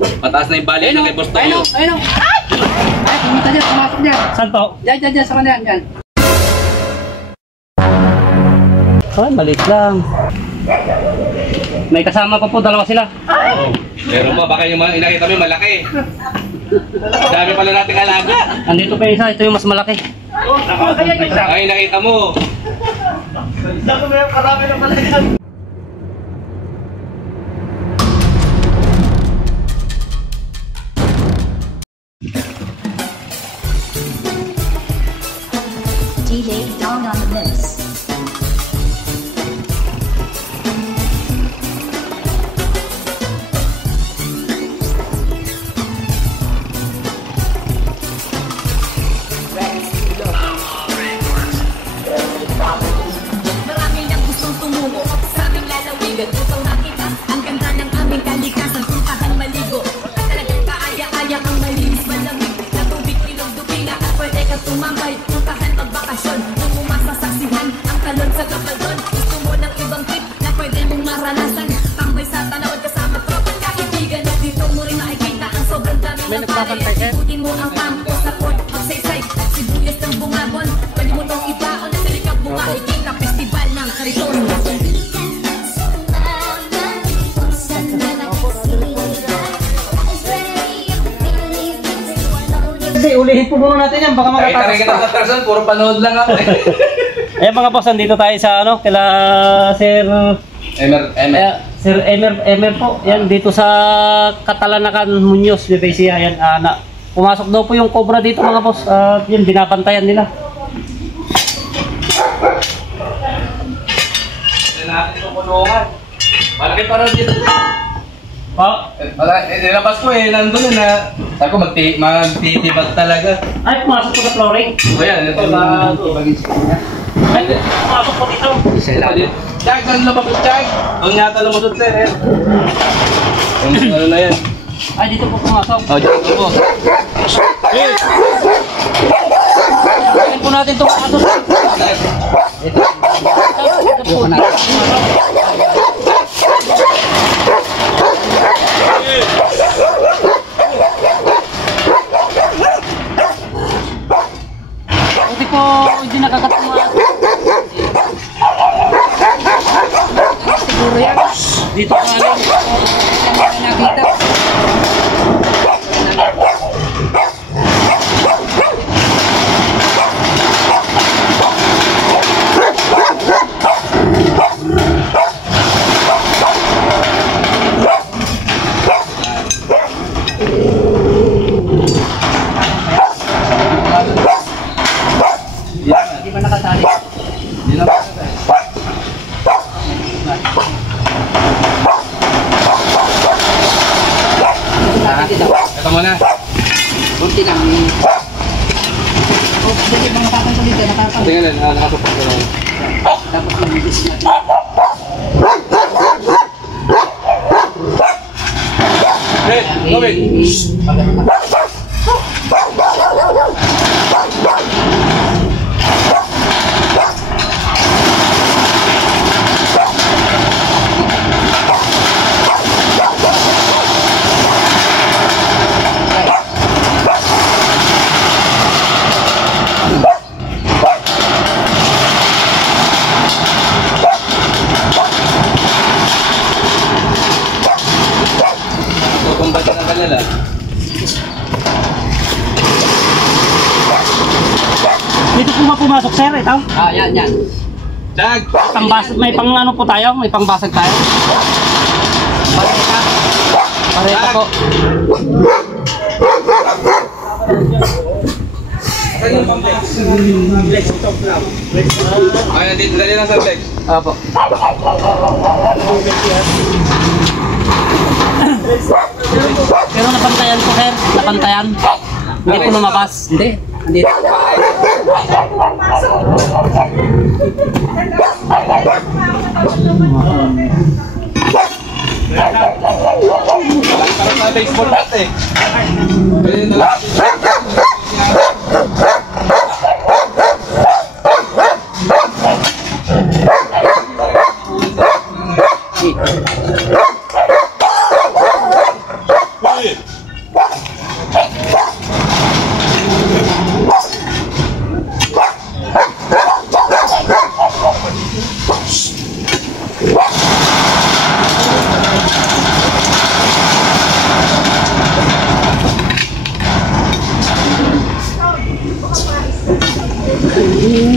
Mataas na yung bali na kay Boss Toyo. Ayun o. Ay, pumunta dyan, pumasok dyan. Saan po? Dyan, sa kanila, dyan. Ay, maliit lang. May kasama pa po, dalawa sila. Oo. Pero mo, baka yung inakita mo yung malaki. Dami pala nating alaga. Andito pa yung isa, ito yung mas malaki. Ay, nakita mo. Karami ng malaki. DJ Dong on the mix. Marami nang gustong tumungo sa aming lalawigan upang makita ang ganda ng aming kalikasan, puntahan maligo at talagang kaaya-aya ang malinis malamig na tubig, ilog, dupina at pwede ka tumambay, puntahan magbakasyon nung umasasaksihan ang talon sa kapaldon. Gusto mo ng ibang trip na pwede mong maranasan, tambay sa tanawan kasama tropa at kaibigan, at dito mo rin makikita ang sobrang dami ng palay at ikutin mo ang campo sa port, magsaysay at sibuyas ng bungabon, pwede mo tong ibaon na silikap mo makikita festival ng Kariton. Kasi ulihin po muna natin yan, baka Kahit na rin makatakas kita pa. sa Tarzan, puro panood lang ako. Ayan mga boss, nandito tayo sa ano, kila Sir... Sir Emer po, yan dito sa Katalanakan Muñoz de Besia, yan pumasok daw po yung cobra dito mga boss, at yun binabantayan nila. Hindi natin itong kulungan. Malaki pa rin dito. Pa? Nilabas ko nandun na. Sabi ko magtitibag talaga. Ay, pumasok po sa flooring. O yan, ito na tibagin sa kanya. Ay, pumasok po dito. Jack, saan na ba po, Jack? Doon yata lumusot sir, eh. Ano na yan? Ay, dito po pumasok. O, Jack, ito po. Tingnan po natin itong aso. Ito po. Buti po, hindi nakakatuma. Siguro yan. Dito ka lang. Nakita. Hindi ba nakasali? Hindi na ba? Ito muna. Kunti lang. Oh, kasi bang nakakanta dito, nakakanta. Tingnan lang, nakasupot ko lang. Tapos mag-ibis natin. Hey, Gawin! Tutumba ka ng kanila. Dito po pumasok sir, ito. Yan. Jag! Pangbasag, may pang ano po tayo? May pangbasag tayo? Pareta po. Ay, nandito, dali lang sa Tex. Apo. Pero napantayan ko sir, napantayan. Hindi po lumabas. Hindi. Andito. Parang sa baseball bat eh. Pwede na lang. Baka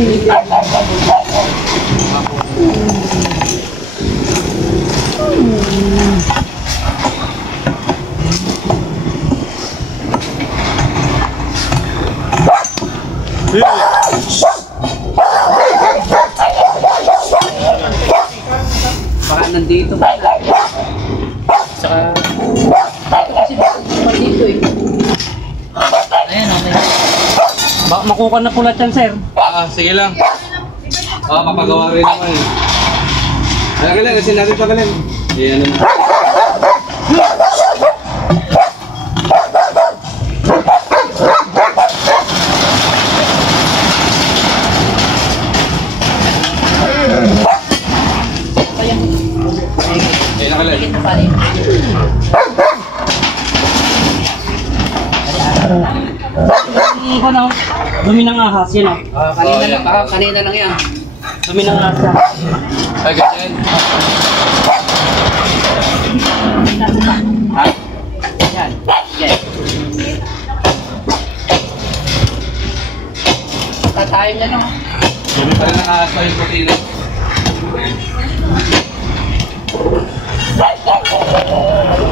nandito pa. Saka... Kasi baka dito eh. Ayan, okay. Makuha na pula yan, sir. Sige lang. Mapagawa rin naman eh. Tagalin, kasi natin tagalin. Ano na. Nakalin. Dumi ng ahas, yan o. Kanina lang yan. Dumi ng ahas yan. Ay, ganyan. Ha? Yan. Yes. Tatayin na no. Parang nakakasma yung puti na.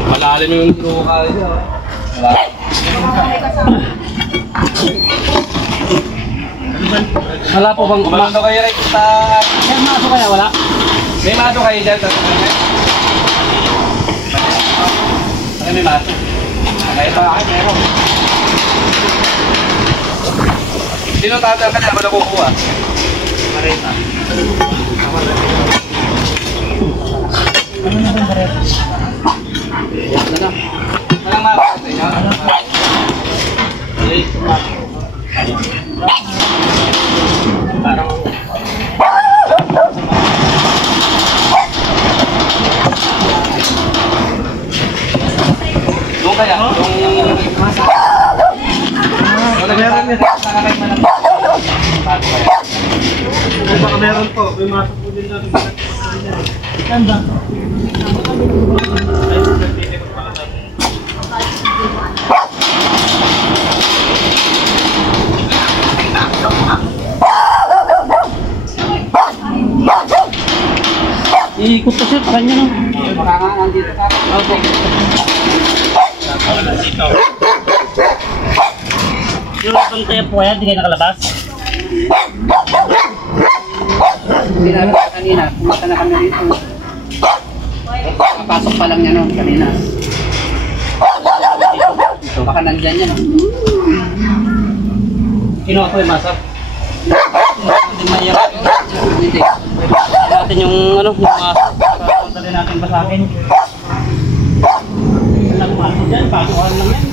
Malalim yung truka niya. Wala po bang... Kumando kayo rin sa... Sir, maso kaya wala? May maso kayo dyan. May maso. Kaya pa akin meron. Sino tatang ka na ako nakukuha? Marita. Walang makakot niyo? Parang... Doon kaya? Yung masa? Meron din. Nakakait man ang baka meron po. May masok po din natin. Ganda. Iikot ko, sir, pa kanya no. Baka nga nandito ka. Opo. Yung itong tayo po yan, di kayo nakalabas? Pinarap kanina. Kumata na kami dito. Kapasok pa lang niya no, kanina. Baka nandyan yan no. Kinuha ko yung masap. Hindi mayak. Hindi. Natin yung ano, yung masap. Punta din natin basakin. Nagmasok dyan, pasukan lang yan.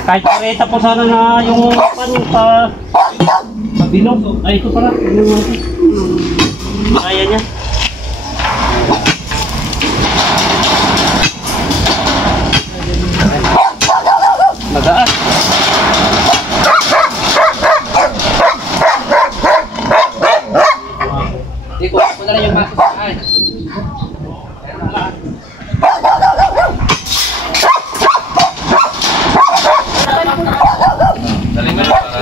Kahit kareta po sana na yung pan sa bilog. Ay, ito pala. Kaya niya. Magaan. Iko na lang yung masok sa akin. Dali mo na para.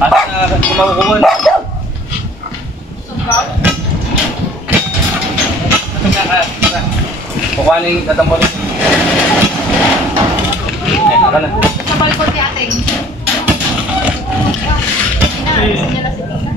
Asa na kumakukuman. Kukuhanin katamo rin. Naka na. Sa balkon ni ate. Inaalis niya na si Tina.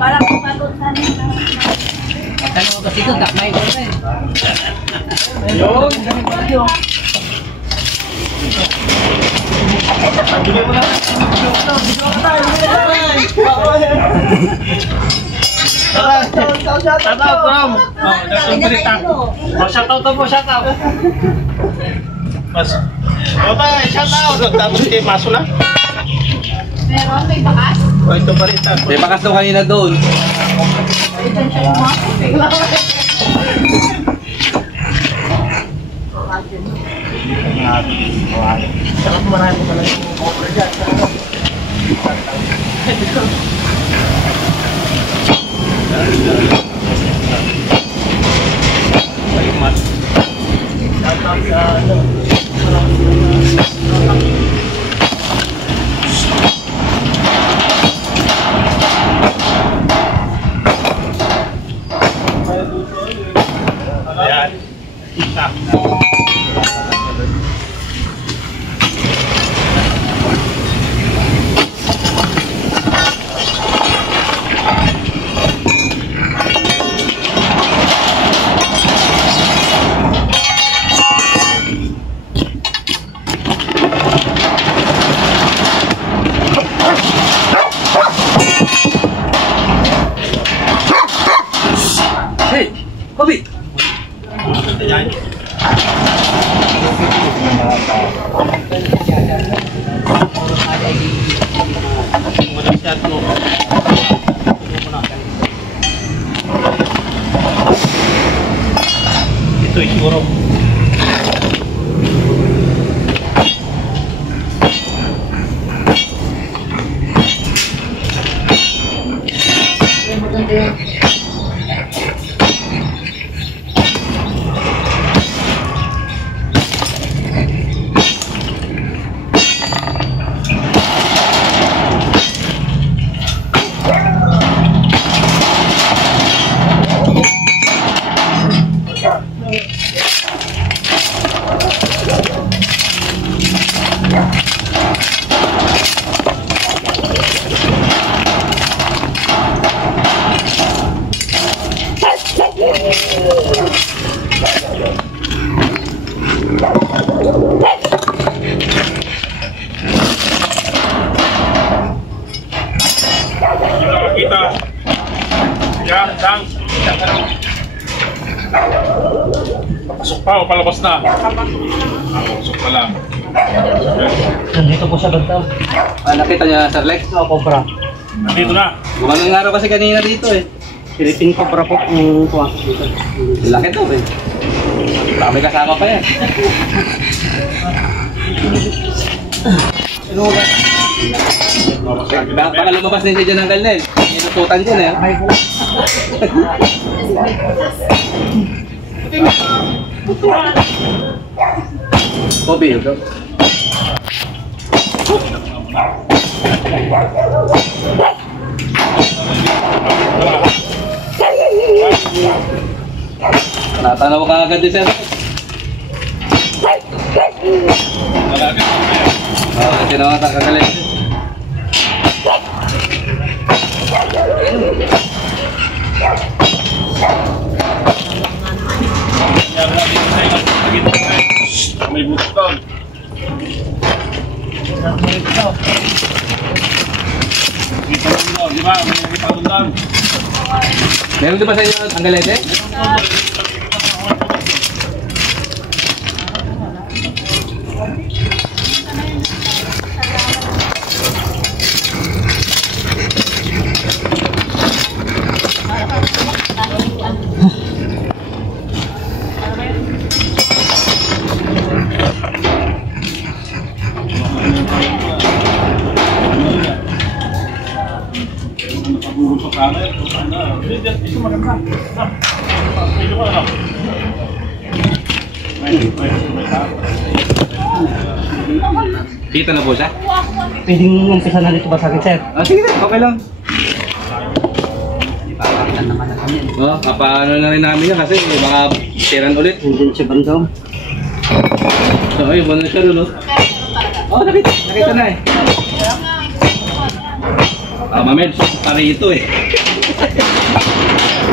Parang pagod sa amin. Ano mo kasi ito, takmay ko na eh. Shoutout po, shoutout. Mas. Bye, shout out. Tapos kay Maso na. Meron, may bakas. O, ito pa rin. May bakas nung kanina doon. Sarap marami mo talaga yung cobra dyan. Ayan. Hey! Kobe! Ayan. Masyad mo. Ito siguro. Kita. Yan, dang. Papasok pa o palabas na? Papasok pa lang. Nandito po siya bantaw. Nakita niya, Sir Lex? Oo, cobra. Nandito na. Gumanong nga raw kasi kanina dito eh. Philippine cobra po yung pumasok dito. Laki to eh. Baka may kasama pa yan. Baka lumabas din siya dyan ng kalnel. Inututan dyan eh. Kobe, ito. Natanaw ka agad din, Sir. Tinawag ang kagalit. May buto doon. Dito doon, di ba? May ipagod doon. Meron din ba sa inyo ang galete? Ito maganda. Ito ko na. Dito na po siya? Pwedeng umpisa na dito ba sa akin, sir? Sige na, okay lang. Ipapakita naman na kami. Papaano na rin namin yan kasi baka tiran ulit. Nandun siya bantaw. So, ayun, muna siya doon. Nakita na eh. Mamel, pare ito eh.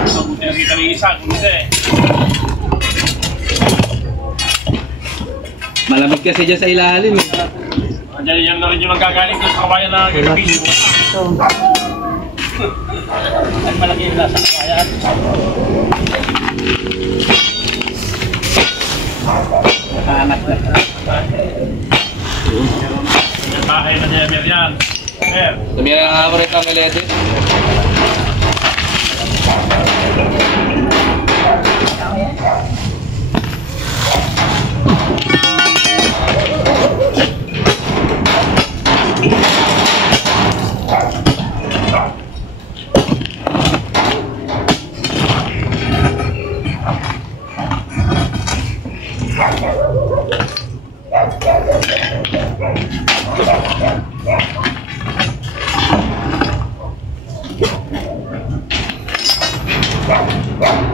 Mabuti ang kita ng isa, kung hindi. Malamig kasi dyan sa ilalim eh. Diyan yan na rin yung nagkagaling doon sa kabayan na gagawin. Ito. Ay, malaki yung lasa ng kaya. Yung bahay na Jemer yan. Jemer. Sabi nga ako rin ang melete.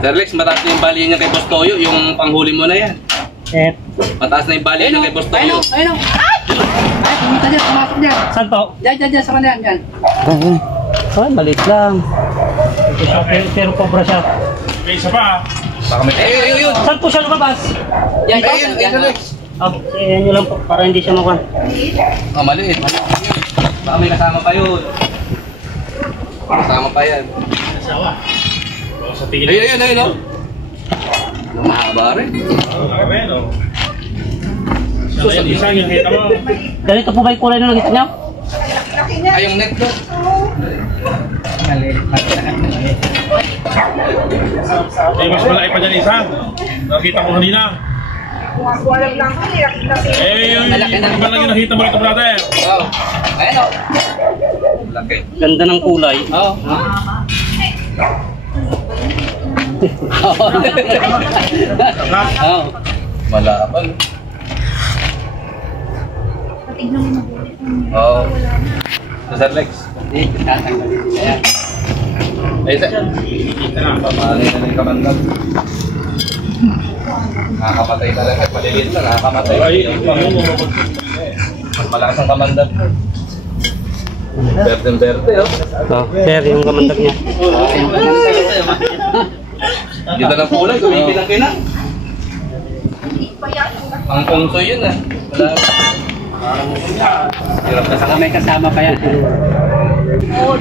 Sir Lex, mataas na yung bali niya kay Boss Toyo, yung panghuli mo na yan. Eh, Mataas na yung bali niya kay Boss Toyo. Ayun o. Ay, pumunta dyan, pumasok dyan. saan to? Dyan, sa kanila, dyan. Ay, maliit lang. Pero cobra siya. May isa pa. Baka may... Ayun! Saan po siya lumabas? Yan, Ayun, Sir Lex! Yan nyo lang po, para hindi siya makuha. Oh, maliit. Baka may kasama pa yun. Kasama pa yan. Asawa. Baka sa tingin. Ayun, oh. Mahaba rin. Amen, oh. Siya na yun, isa yung kita mo. Ganito po ba yung kulay na nakita niyo? Ay, yung net ko. Eh, mas malaki pa dyan isa. Nakita ko kanina. Eh, yung iba lang yung nakita mo ito, brother. Oh. Ayun, oh. Laki. Ganda ng kulay. Oo. Oh. Malabal. Patignan mo mabuti. Oo. Sir Lex. Ayan. Ay, sir. Kita na. Pamali na yung kamandag. Nakakamatay talaga. Maliliit na, nakakamatay. Ay, Mas malakas ang kamandag. Berde-berde, oh. Oh, sir, yung kamandag niya. Ganda ng kulay, kumikinang-kinang. Ang kungsoy yun, ah. Wala. Hirap na sa Saka may kasama pa yan. Oo,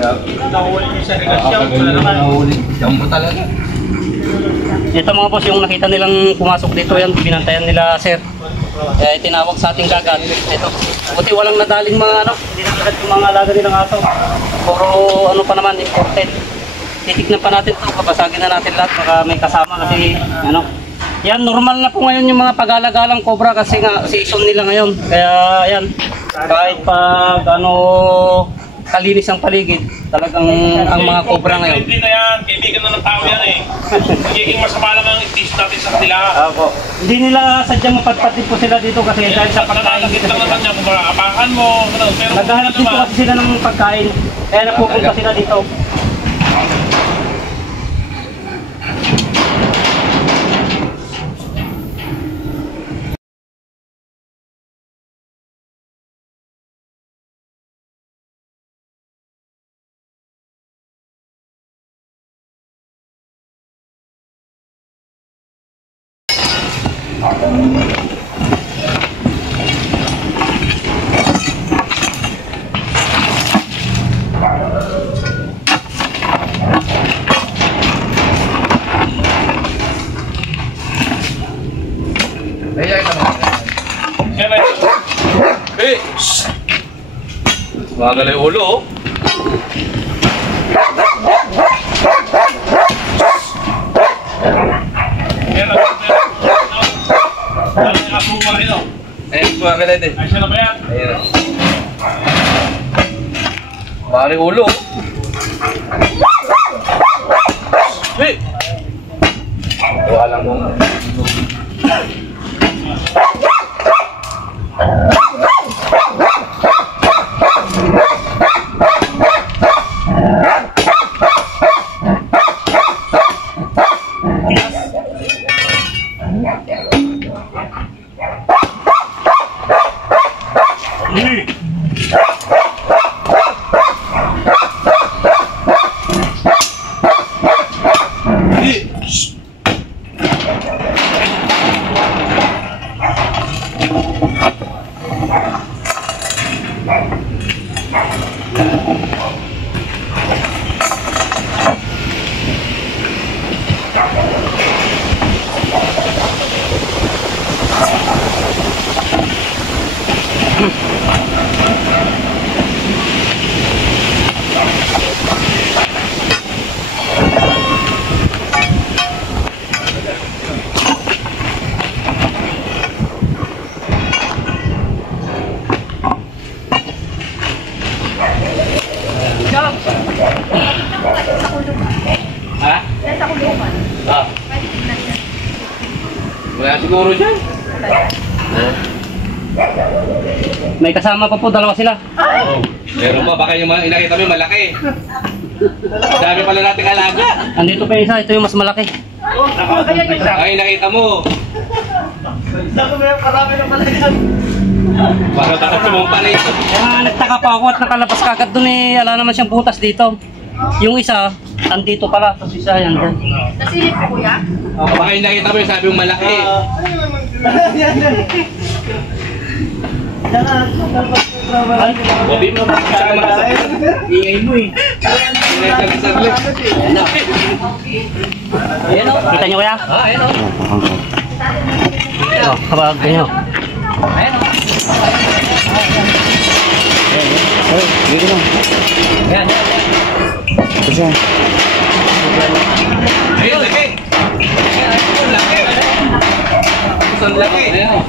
yeah. Nakawali yung isa. Wala naman. Jumbo talaga. Ito mga boss, yung nakita nilang pumasok dito yan, binantayan nila sir. Kaya tinawag sa ating gagat. Ito. Buti walang nadaling mga ano, hindi nakagat yung mga alaga nilang aso. Puro ano pa naman, imported. Titignan pa natin to, papasagin na natin lahat, baka may kasama kasi ano. Yan, normal na po ngayon yung mga pag-alagalang cobra kasi nga season nila ngayon. Kaya yan, kahit pag ano, kalinis ang paligid, talagang ang mga cobra ngayon. Hindi na yan. Kaibigan na ng tao yan eh. Magiging masama lang ang i-teach natin sa kanila. Opo. Hindi nila sadyang mapatpatin po sila dito kasi dahil sa pagkain. Nakakit lang naman niya kung maapakan mo. Ano, pero Naghahanap dito kasi sila ng pagkain. Kaya napupunta sila dito. Ay, naman. Siyempre, Hey! Magalay ulo, oh. Ano yung aso mo malaki no? Ayun, magalay din. Ay, siya na ba yan? Ayun. Magalay ulo, oh. Hey! Wala lang mong... siguro dyan. May kasama pa po, dalawa sila. Meron pa, baka yung mga inakita mo yung malaki. Dami pala nating alaga. Andito pa yung isa, ito yung mas malaki. Ay, nakita mo. Para takot sumumpa na ito. Kaya nagtaka pa ako at nakalabas kagad dun eh, wala naman siyang butas dito. Yung isa, andito pala, tapos isa yan. Nasilip ko, kuya? Baka yung nakita mo yung sabi yung malaki. Ay, Bobby mo, saka makasakit. ingay mo eh. Saglit. Ayan o, kita nyo kaya? Ayan o. Oh, kapag nyo. Ayan o. Oh, dito lang. Ayan. Kasi. Ayun, laki. Ayun, laki. Saan laki? Ayan o.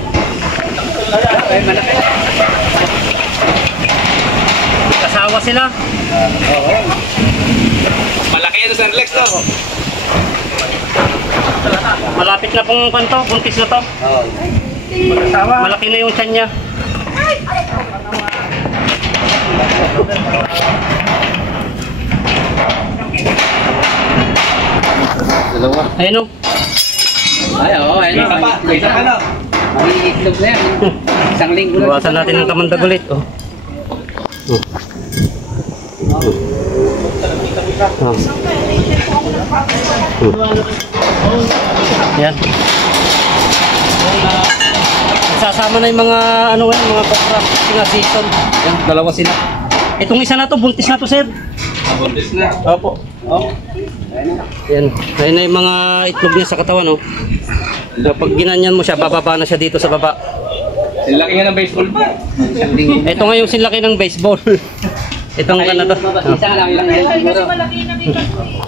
Ayun, malaki. Kasawa sila. Malaki yan Sir Lex to. Malapit na pong kanto, buntis na to. Malaki na yung tiyan niya. Dalawa. Ayun o. Ay, oo, ayun. Isa pa. Isa pa no. Iitlog na yan. Isang linggo na. Iwasan natin ang kamandag ulit. Oh. Yan. Sasama na yung mga ano yan, mga kopra, mga season. Yan, dalawa sila. Itong isa na to, buntis na to, sir. Abuntis na. Opo. Oh. Yan. Ayun na yung mga itlog niya sa katawan, oh. Kapag ginanyan mo siya, bababa na siya dito sa baba. Laki nga ng baseball pa. Ito nga yung sinlaki ng baseball. Itong ka na to. Oh. Isa lang lang yan siguro.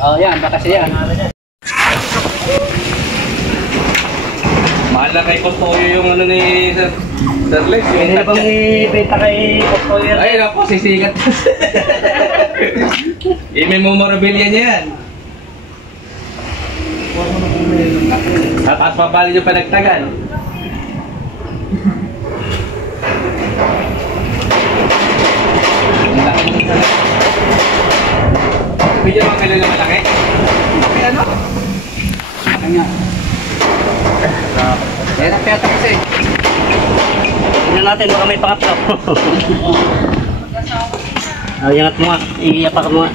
Oh, yan, baka siya. Mahal na kay Custodio yung ano ni Sir Lex. Hindi na bang ibenta kay Custodio? Ay, naku, sisigat. I-memorabilia niya yan. At papali yung panagtagan. Pwede naman kayo na malaki? Ay, ano? Kanya. Yan ang peta kasi. Tingnan natin, baka may pangatlo. Iangat mo nga, iiyapak mo nga.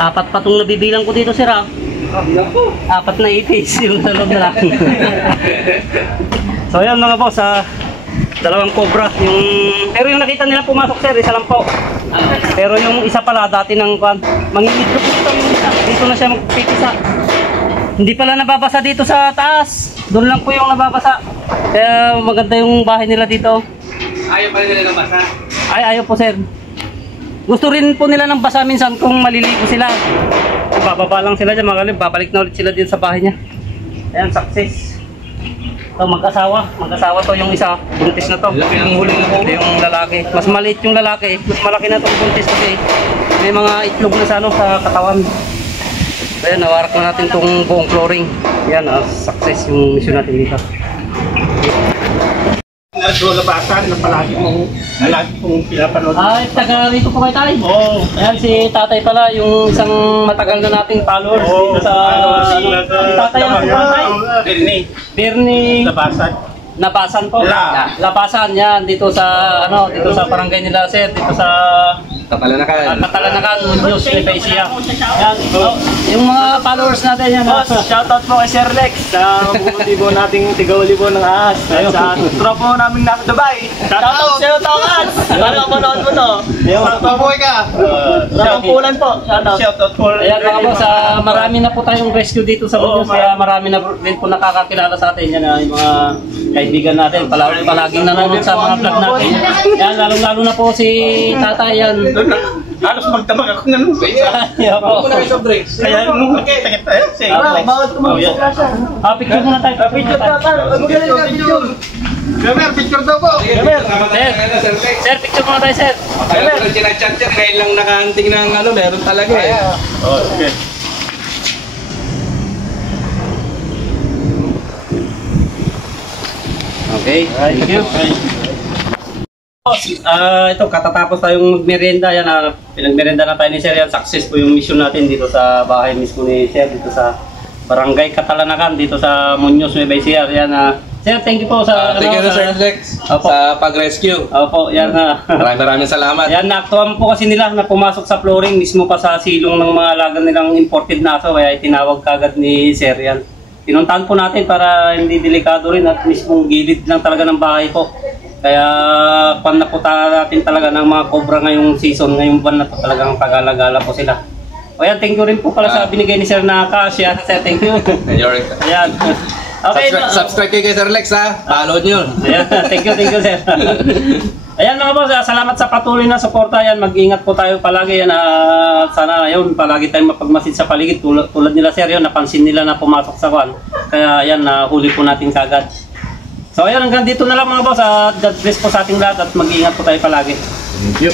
Apat pa itong nabibilang ko dito, sir, ah. Apat na ipis yung sa loob na lang. So yan mga boss, dalawang cobra. Pero yung nakita nila pumasok, sir, isa lang po. Pero yung isa pala dati ng mangingitlog dito yung isa. Dito na siya magpipisa. Hindi pala nababasa dito sa taas. Doon lang po yung nababasa. Kaya maganda yung bahay nila dito. Ayaw pa nila ng basa. Ay, ayaw po, sir. Gusto rin po nila ng basa minsan kung maliligo sila. Bababa lang sila dyan, babalik na ulit sila din sa bahay niya. Ayan, success. So, mag-asawa to yung isa, buntis na to. Laki ang huli na po. Ito yung lalaki. Mas maliit yung lalaki, mas malaki na itong buntis kasi may mga itlog na sa katawan. Ayan, nawarak na natin itong buong flooring. Ayan, success yung mission natin dito. Labasan na palagi kong pinapanood. Ay, taga rito po kayo tayo. Oo. Ayan, si tatay pala, yung isang matagal na nating followers dito sa... si tatay ang tatay? Bernie. Labasan po. Labasan, yan, dito sa, dito sa barangay nila, sir, dito sa... Katalanakan. Katalanakan, Muñoz, Lepecia. Yan, yung mga followers natin yan. Shoutout po kay Sir Lex sa libo nating tiga-libo ng ahas. At sa tropo namin nasa Dubai. Shoutout sa'yo, Tokas! Ano manood mo to? Pabuhay ka! Sa Pulan po. Shoutout po. Ayan mga boss, marami na po tayong rescue dito sa Muñoz. Kaya marami na din po nakakakilala sa atin. Yan yung mga kaibigan natin. Palaging nanonood sa mga vlog natin. Yan, lalong-lalo na po si tatay yan. Halos magdamag ako ng Kaya po. Kaya nung sakit tayo. Bawat kumamit sa Picture muna tayo. Picture. Gamer, picture daw po. Sige, Gamer. tama tayo na, Sir Lex. Sir, picture muna tayo, sir. Kaya ko lang sinachat yan, ngayon lang nakahanting ng ano, meron talaga eh. Oh, sige. Okay, thank you. Ito, katatapos tayong magmerienda. Yan, pinagmerienda na tayo ni Sir. Yan, success po yung mission natin dito sa bahay mismo ni Sir, dito sa Barangay Katalanakan, dito sa Muñoz, Nueva Ecija. Yan, Sir, thank you po sa... Thank you, Sir Lex, Opo. sa pag-rescue. Opo, yan. Maraming salamat. Yan, naaktuhan po kasi nila na pumasok sa flooring mismo pa sa silong ng mga alaga nilang imported na aso. Kaya itinawag kagad ni Sir yan. Pinuntahan po natin para hindi delikado rin at mismong gilid lang talaga ng bahay po. Kaya pan na po natin talaga ng mga cobra ngayong season, ngayong buwan na po talagang pag-alagala po sila. O yan, thank you rin po pala sa binigay ni Sir na cash. Yan, Sir, thank you. Ayan. Okay, Subscribe kayo kay Sir Lex ha. Follow nyo. ayan, thank you, Sir. Ayan mga boss, salamat sa patuloy na suporta. Yan, mag-ingat po tayo palagi. Yan, sana yun, palagi tayong mapagmasid sa paligid. Tulad nila Sir, yun, napansin nila na pumasok sa kwan. Kaya yan, huli po natin kagad. So ayan, hanggang dito na lang mga boss. God bless po sa ating lahat at mag-ingat po tayo palagi. Thank you.